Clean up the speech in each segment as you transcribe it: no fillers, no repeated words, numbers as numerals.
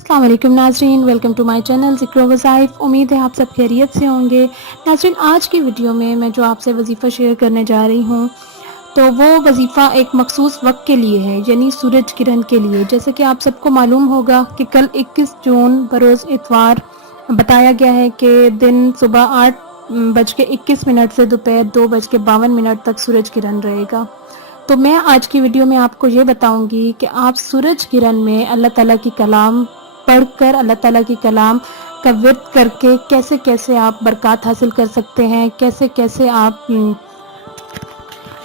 अस्सलाम वालेकुम नाज़रीन, वेलकम टू माय चैनल ज़िक्र वज़ाइफ। उम्मीद है आप सब खैरियत से होंगे। नाज़रीन, आज की वीडियो में मैं जो आपसे वजीफ़ा शेयर करने जा रही हूँ तो वो वजीफ़ा एक मखसूस वक्त के लिए है, यानी सूरज किरण के लिए। जैसे कि आप सबको मालूम होगा कि कल 21 जून बरोज़ इतवार बताया गया है कि दिन सुबह 8:21 से दोपहर 2:52 तक सूरज किरण रहेगा। तो मैं आज की वीडियो में आपको ये बताऊंगी कि आप सूरज किरण में अल्लाह ताला की कलाम पढ़कर, अल्लाह ताला की कलाम का विर्द करके कैसे कैसे आप बरकत हासिल कर सकते हैं, कैसे कैसे आप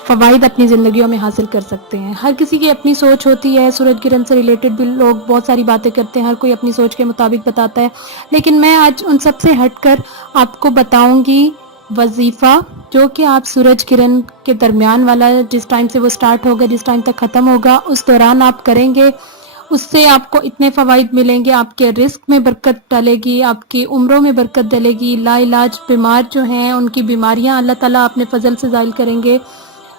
फ़वाइद अपनी ज़िंदगियों में हासिल कर सकते हैं। हर किसी की अपनी सोच होती है, सूरज किरण से रिलेटेड भी लोग बहुत सारी बातें करते हैं, हर कोई अपनी सोच के मुताबिक बताता है। लेकिन मैं आज उन सब से हटकर आपको बताऊंगी वजीफ़ा जो कि आप सूरज किरण के दरमियान वाला, जिस टाइम से वो स्टार्ट होगा, जिस टाइम तक ख़त्म होगा, उस दौरान आप करेंगे। उससे आपको इतने फ़वाइद मिलेंगे, आपके रिस्क में बरकत डालेगी, आपकी उम्रों में बरकत डलेगी। लाइलाज बीमार जो हैं उनकी बीमारियां अल्लाह ताला अपने फजल से ज़ाइल करेंगे।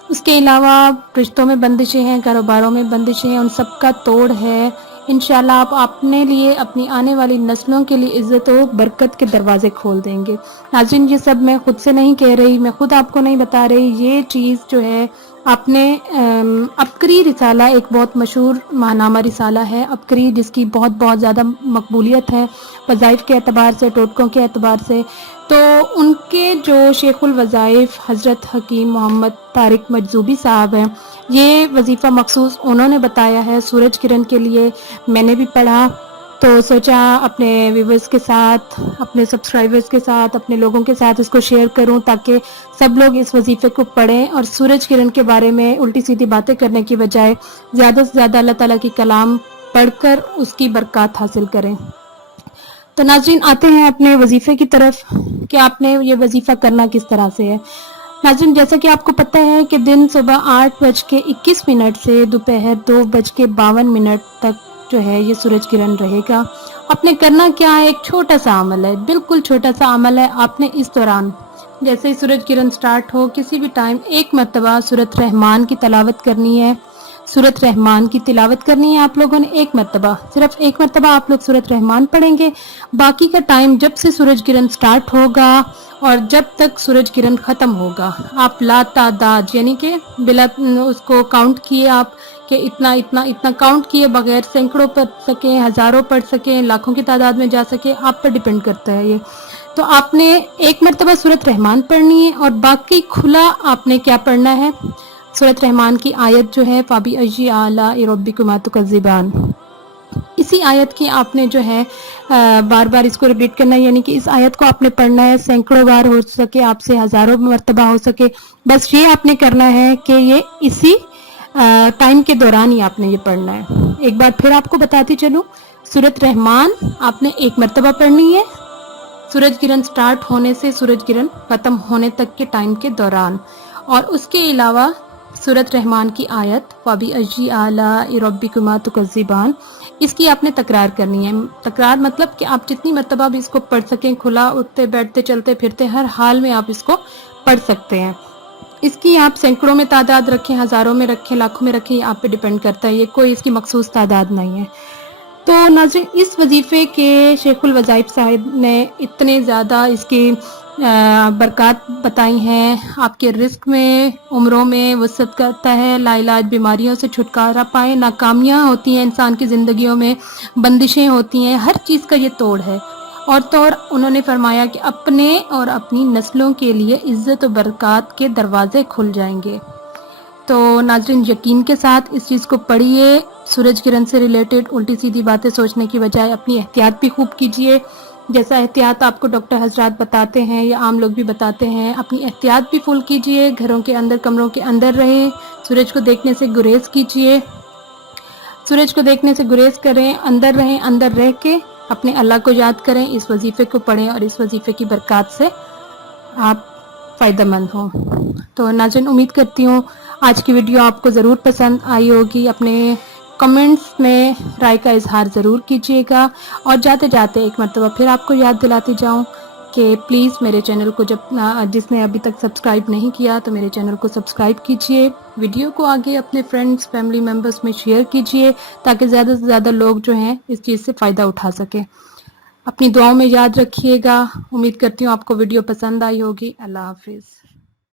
उसके अलावा रिश्तों में बंदिशें हैं, कारोबारों में बंदिशें हैं, उन सब का तोड़ है। इंशाल्लाह आप अपने लिए, अपनी आने वाली नस्लों के लिए इज़्ज़त और बरकत के दरवाजे खोल देंगे। नाज़रीन, ये सब मैं खुद से नहीं कह रही, मैं खुद आपको नहीं बता रही। ये चीज़ जो है आपने अबकरी रिसाला, एक बहुत मशहूर माहनामा रिसाला है अबकरी, जिसकी बहुत बहुत ज़्यादा मकबूलियत है वज़ाइफ के एतबार से, टोटकों के एतबार से। तो उनके जो शेखुल वज़ाइफ हज़रत हकीम मोहम्मद तारिक मजज़ूबी साहब हैं, ये वजीफ़ा मखसूस उन्होंने बताया है सूरज किरण के लिए। मैंने भी पढ़ा तो सोचा अपने व्यूवर्स के साथ, अपने सब्सक्राइबर्स के साथ, अपने लोगों के साथ इसको शेयर करूं ताकि सब लोग इस वजीफ़े को पढ़ें और सूरज किरण के बारे में उल्टी सीधी बातें करने की बजाय ज़्यादा से ज़्यादा अल्लाह ताला की कलाम पढ़कर उसकी बरकत हासिल करें। तो नाज़रीन, आते हैं अपने वजीफ़े की तरफ कि आपने ये वजीफ़ा करना किस तरह से है। नाज़रीन, जैसा कि आपको पता है कि दिन सुबह 8:21 से दोपहर 2:52 तक जो है ये सूरज किरण रहेगा। आपने करना क्या है, एक छोटा सा अमल है, बिल्कुल छोटा सा अमल है। आपने इस दौरान जैसे ही सूरज किरण स्टार्ट हो, किसी भी टाइम एक मरतबा सूरत रहमान की तलावत करनी है। सूरत रहमान की तिलावत करनी है आप लोगों ने एक मरतबा, सिर्फ एक मरतबा आप लोग सूरत रहमान पढ़ेंगे। बाकी का टाइम जब से सूरज किरण स्टार्ट होगा और जब तक सूरज किरण ख़त्म होगा, आप ला तादाद यानी कि बिला उसको काउंट किए, आप कि इतना इतना इतना काउंट किए बगैर सैकड़ों पढ़ सकें, हज़ारों पढ़ सकें, लाखों की तादाद में जा सके, आप पर डिपेंड करता है ये। तो आपने एक मरतबा सूरत रहमान पढ़नी है और बाकी खुला आपने क्या पढ़ना है, सूरत रहमान की आयत जो है फ़ाबी अजी आला रब्बिकुमा तुकज़्ज़िबान, इसी आयत की आपने जो है बार बार इसको रिपीट करना है, यानी कि इस आयत को आपने पढ़ना है, सैकड़ों बार हो सके, आपसे हज़ारों मरतबा हो सके। बस ये आपने करना है कि ये इसी टाइम के दौरान ही आपने ये पढ़ना है। एक बार फिर आपको बताती चलूँ, सूरत रहमान आपने एक मरतबा पढ़नी है सूरज किरण स्टार्ट होने से सूरज किरण ख़त्म होने तक के टाइम के दौरान, और उसके अलावा सूरत रहमान की आयत फ़ाबी अजी आला रब्बिकुमा तुकज़्ज़िबान, इसकी आपने तकरार करनी है। तकरार मतलब कि आप जितनी मरतबा भी इसको पढ़ सकें, खुला, उठते बैठते चलते फिरते हर हाल में आप इसको पढ़ सकते हैं। इसकी आप सैकड़ों में तादाद रखें, हज़ारों में रखें, लाखों में रखें, आप पे डिपेंड करता है, ये कोई इसकी मखसूस तादाद नहीं है। तो नाज़रीन, इस वजीफ़े के शेखुल वज़ाइफ साहिब ने इतने ज़्यादा इसकी बरकत बताई हैं। आपके रिस्क में, उम्रों में वसअत करता है, लाइलाज बीमारियों से छुटकारा पाएँ, नाकामियाँ होती हैं इंसान की ज़िंदगियों में, बंदिशें होती हैं, हर चीज़ का ये तोड़ है। और तो और उन्होंने फरमाया कि अपने और अपनी नस्लों के लिए इज़्ज़त और बरकत के दरवाजे खुल जाएंगे। तो नाज़रीन, यकीन के साथ इस चीज़ को पढ़िए। सूरज किरण से रिलेटेड उल्टी सीधी बातें सोचने की बजाय अपनी एहतियात भी खूब कीजिए। जैसा एहतियात आपको डॉक्टर हजरात बताते हैं या आम लोग भी बताते हैं, अपनी एहतियात भी फुल कीजिए। घरों के अंदर, कमरों के अंदर रहें, सूरज को देखने से गुरेज कीजिए, सूरज को देखने से गुरेज करें, अंदर रहें, अंदर रह के अपने अल्लाह को याद करें, इस वजीफ़े को पढ़ें और इस वजीफ़े की बरकत से आप फ़ायदेमंद हों। तो नाज़रीन, उम्मीद करती हूँ आज की वीडियो आपको ज़रूर पसंद आई होगी। अपने कमेंट्स में राय का इजहार ज़रूर कीजिएगा। और जाते जाते एक मरतबा फिर आपको याद दिलाती जाऊँ کہ پلیز میرے چینل کو جس نے ابھی تک سبسکرائب نہیں کیا تو میرے چینل کو سبسکرائب کیجئے، ویڈیو کو آگے اپنے فرینڈز فیملی ممبرز میں شیئر کیجئے تاکہ زیادہ سے زیادہ لوگ جو ہیں اس چیز سے فائدہ اٹھا سکیں۔ اپنی دعاؤں میں یاد رکھیے گا۔ امید کرتی ہوں آپ کو ویڈیو پسند آئی ہوگی۔ اللہ حافظ۔